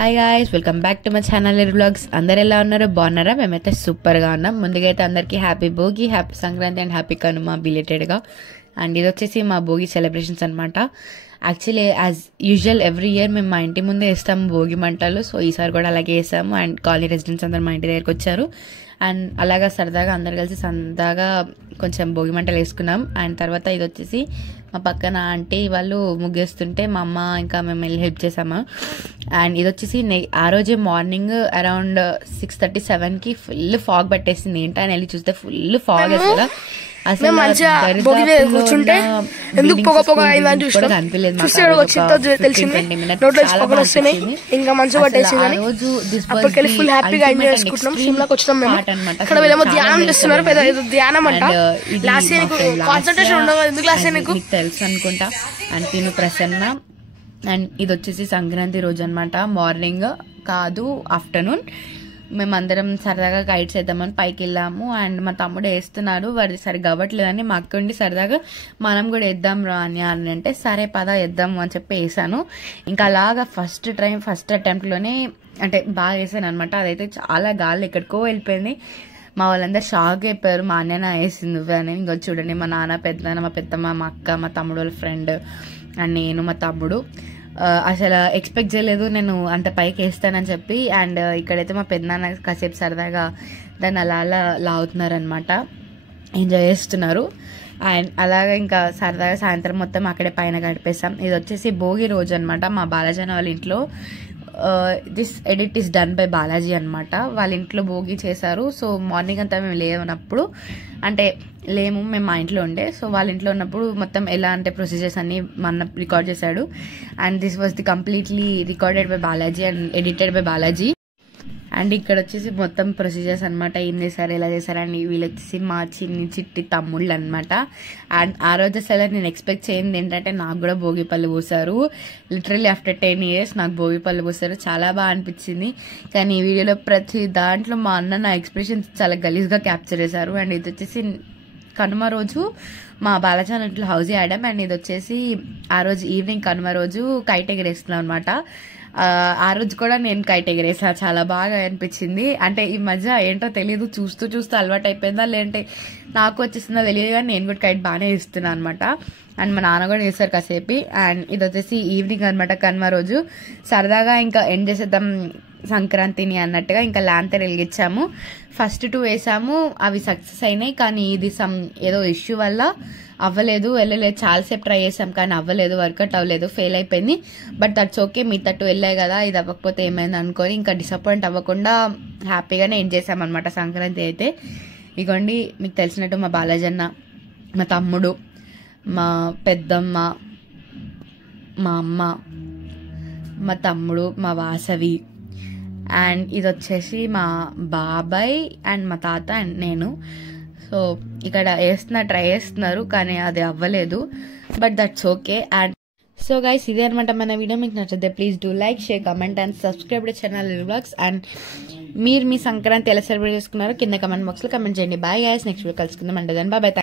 Hi guys, welcome back to my channel vlogs. అందరు ఎలా ఉన్నారు? బాగున్నారా? మేమైతే సూపర్గా ఉన్నాం. ముందుగా అయితే అందరికీ happy Bhogi, happy Sankranti and happy Kanuma బిలేటెడ్గా. అండ్ ఇది వచ్చేసి మా భోగి సెలబ్రేషన్స్ అనమాట. Actually as usual every year మేము మా ఇంటి ముందే వేస్తాము భోగి మంటలు. సో ఈసారి కూడా అలాగే వేసాము. అండ్ కాలనీ రెసిడెంట్స్ అందరు మా ఇంటి దగ్గరికి వచ్చారు. అండ్ అలాగా సరదాగా అందరు కలిసి సరదాగా కొంచెం భోగి మంటలు వేసుకున్నాం. అండ్ తర్వాత ఇది వచ్చేసి మా పక్కన ఆంటీ వాళ్ళు ముగ్గేస్తుంటే మా అమ్మ ఇంకా మేము వెళ్ళి హెల్ప్ చేసాము. అండ్ ఇది వచ్చేసి ఆ రోజే మార్నింగ్ అరౌండ్ 6:37కి ఫుల్ ఫాగ్ పట్టేసింది. ఏంటని వెళ్ళి చూస్తే ఫుల్ ఫాగ్ అసలు కూర్చుంటే ఎందుకు పొగ పొగ అయిందని చూసినాం. ఇంకా మంచిగా పట్టేసిందని అప్పటికెళ్ళి ఫుల్ హ్యాపీగా ఎంజాయ్ చేసుకుంటున్నాం. సిమ్లాకి వచ్చినాం మేము. ఇక్కడ వీళ్ళేమో ధ్యానం చేస్తున్నారు. పెద్ద ధ్యానం అంట. లాస్ట్ ఇయర్ కాన్సన్ట్రేషన్ ఉండదు. ఎందుకు లాస్ట్ ఇయర్ నీకు తెలుసు అనుకుంటా. అండ్ తిను ప్రసన్న. అండ్ ఇది వచ్చేసి సంక్రాంతి రోజు అనమాట. మార్నింగ్ కాదు, ఆఫ్టర్నూన్ మేమందరం సరదాగా కైట్స్ వేద్దామని పైకి వెళ్ళాము. అండ్ మా తమ్ముడు వేస్తున్నాడు. వాడిది సరిగ్గా అవ్వట్లేదని మా అక్క ఉండి సరదాగా మనం కూడా వేద్దాం రా అని అంటే సరే పద వేద్దాము అని చెప్పి వేసాను. ఇంకా అలాగా ఫస్ట్ అటెంప్ట్లోనే అంటే బాగా వేసాను అనమాట. అదైతే చాలా గాలి ఎక్కడికో వెళ్ళిపోయింది. మా వాళ్ళందరూ షాక్ అయిపోయారు. మా అన్నయ్య వేసింది నువ్వే అని. ఇంకా చూడండి మా నాన్న, పెద్దనాన్న, మా పెద్దమ్మ, మా అక్క, మా తమ్ముడు వాళ్ళ ఫ్రెండ్ అండ్ నేను, మా తమ్ముడు అసలు ఎక్స్పెక్ట్ చేయలేదు నేను అంత పైకి వేస్తానని చెప్పి. అండ్ ఇక్కడైతే మా పెద్దనాన్న కాసేపు సరదాగా దాన్ని అలా అలా లాగుతున్నారు అనమాట, ఎంజాయ్ చేస్తున్నారు. అండ్ అలాగా ఇంకా సరదాగా సాయంత్రం మొత్తం అక్కడే పైన గడిపేసాం. ఇది వచ్చేసి భోగి రోజు అనమాట. మా బాలాజీ వాళ్ళ ఇంట్లో this edit is done by Balaji అనమాట. వాళ్ళ ఇంట్లో భోగి చేశారు. సో మార్నింగ్ అంతా మేము లేనప్పుడు అంటే మేము మా ఇంట్లో ఉండే. సో వాళ్ళ ఇంట్లో ఉన్నప్పుడు మొత్తం ఎలా అంటే ప్రొసీజర్స్ అన్ని మన రికార్డ్ చేశాడు. And this was the completely recorded by Balaji and edited by Balaji. And ఇక్కడ వచ్చేసి మొత్తం ప్రొసీజర్స్ అనమాట, ఏం చేశారు ఎలా చేశారు. అండ్ వీళ్ళు వచ్చేసి మా చిట్టి తమ్ముళ్ళు అనమాట. అండ్ ఆ రోజు అసలు నేను ఎక్స్పెక్ట్ చేయండి ఏంటంటే నాకు కూడా భోగి పళ్ళు పూసారు. లిటరల్లీ ఆఫ్టర్ 10 years నాకు భోగి పళ్ళు పూసారు. చాలా బాగా అనిపించింది. కానీ ఈ వీడియోలో ప్రతి దాంట్లో మా అన్న నా ఎక్స్ప్రెషన్స్ చాలా గలీజ్గా క్యాప్చర్ చేశారు. అండ్ ఇది వచ్చేసి కనుమ రోజు మా బాలాజీ ఇంట్లో హౌజీ ఆడాం. అండ్ ఇది వచ్చేసి ఆ రోజు ఈవినింగ్ కనుమ రోజు కైట్ ఎగరేస్తున్నాం అనమాట. ఆ రోజు కూడా నేను కైట్ ఎగరేసా. చాలా బాగా అనిపించింది. అంటే ఈ మధ్య ఏంటో తెలియదు, చూస్తూ అలవాటు అయిపోయిందా లేదంటే నాకు వచ్చేసిందో తెలియదు, కానీ నేను కూడా కైట్ బాగానే ఇస్తున్నాను అనమాట. అండ్ మా నాన్న కూడా వేస్తారు కాసేపు. అండ్ ఇది వచ్చేసి ఈవినింగ్ అనమాట కనుమ రోజు. సరదాగా ఇంకా ఎండ్ చేసేద్దాం సంక్రాంతిని అన్నట్టుగా ఇంకా ల్యాంతర్ వెలిగించాము. ఫస్ట్ 2 వేసాము, అవి సక్సెస్ అయినాయి. కానీ ఇది ఏదో ఇష్యూ వల్ల అవ్వలేదు, వెళ్ళలేదు. చాలాసేపు ట్రై చేసాం కానీ అవ్వలేదు, వర్కౌట్ అవ్వలేదు, ఫెయిల్ అయిపోయింది. బట్ దట్స్ ఓకే, మిగతా 2 వెళ్ళాయి కదా, ఇది అవ్వకపోతే ఏమైంది అనుకొని ఇంకా డిసప్పాయింట్ అవ్వకుండా హ్యాపీగానే ఎండ్ చేసామన్నమాట సంక్రాంతి అయితే. ఇగోండి మీకు తెలిసినట్టు మా బాలాజన్న, మా తమ్ముడు, మా పెద్దమ్మ, మా అమ్మ, మా తమ్ముడు, మా వాసవి, అండ్ ఇది వచ్చేసి మా బాబాయ్ అండ్ మా తాత అండ్ నేను. సో ఇక్కడ ట్రై చేస్తున్నారు కానీ అది అవ్వలేదు, but that's okay. And so guys ఇదే అనమాట మన వీడియో. మీకు నచ్చితే please do like, share, comment and subscribe to channel vlogs. And మీరు మీ సంక్రాంతి ఎలా సెలబ్రేట్ చేసుకున్నారో కింద కమెంట్ బాక్స్లో కమెంట్ చేయండి. బాయ్ గైస్, నెక్స్ట్ వీడియో కలుసుకుందాం. అంటే బాయ్.